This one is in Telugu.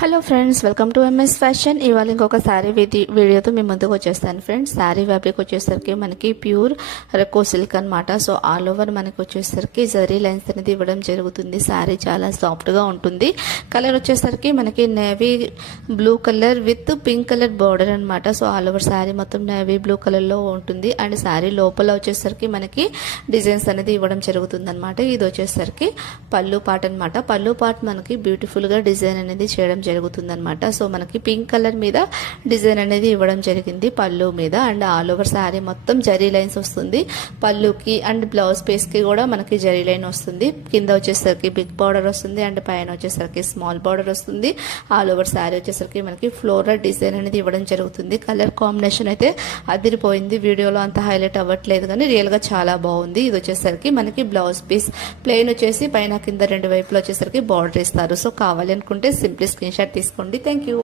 Hello friends, welcome to MS fashion. ఇవాళ ఇంకొక శారీ వీడియోతో మీ ముందుకు వచ్చేస్తాను ఫ్రెండ్స్. శారీ ఫ్యాబ్రిక్ వచ్చేసరికి మనకి ప్యూర్ రెకో సిల్క్ అనమాట. సో ఆల్ ఓవర్ మనకి వచ్చేసరికి జరీ లైన్స్ అనేది ఇవ్వడం జరుగుతుంది. శారీ చాలా సాఫ్ట్గా ఉంటుంది. కలర్ వచ్చేసరికి మనకి navy blue colour with pink colour border అనమాట. సో ఆల్ ఓవర్ శారీ మొత్తం నేవీ బ్లూ కలర్లో ఉంటుంది. అండ్ శారీ లోపల వచ్చేసరికి మనకి డిజైన్స్ అనేది ఇవ్వడం జరుగుతుంది అనమాట. ఇది వచ్చేసరికి పళ్ళు పార్ట్ అనమాట. పళ్ళు పార్ట్ మనకి బ్యూటిఫుల్గా డిజైన్ అనేది చేయడం జరుగుతుందన్నమాట. సో మనకి పింక్ కలర్ మీద డిజైన్ అనేది ఇవ్వడం జరిగింది పళ్ళు మీద. అండ్ ఆల్ ఓవర్ శారీ మొత్తం జరీ లైన్స్ వస్తుంది పళ్ళుకి. అండ్ బ్లౌజ్ పీస్ కి కూడా మనకి జరీ లైన్ వస్తుంది. కింద వచ్చేసరికి బిగ్ బార్డర్ వస్తుంది అండ్ పైన వచ్చేసరికి స్మాల్ బార్డర్ వస్తుంది. ఆల్ ఓవర్ శారీ వచ్చేసరికి మనకి ఫ్లోరల్ డిజైన్ అనేది ఇవ్వడం జరుగుతుంది. కలర్ కాంబినేషన్ అయితే అదిరిపోయింది. వీడియోలో అంత హైలైట్ అవ్వట్లేదు కానీ రియల్ గా చాలా బాగుంది. ఇది వచ్చేసరికి మనకి బ్లౌజ్ పీస్ ప్లెయిన్ వచ్చేసి పైన కింద రెండు వైపులు వచ్చేసరికి బార్డర్ ఇస్తారు. సో కావాలి అనుకుంటే సింప్లీ స్క్రీన్ షాట్ తీసుకోండి. Thank you.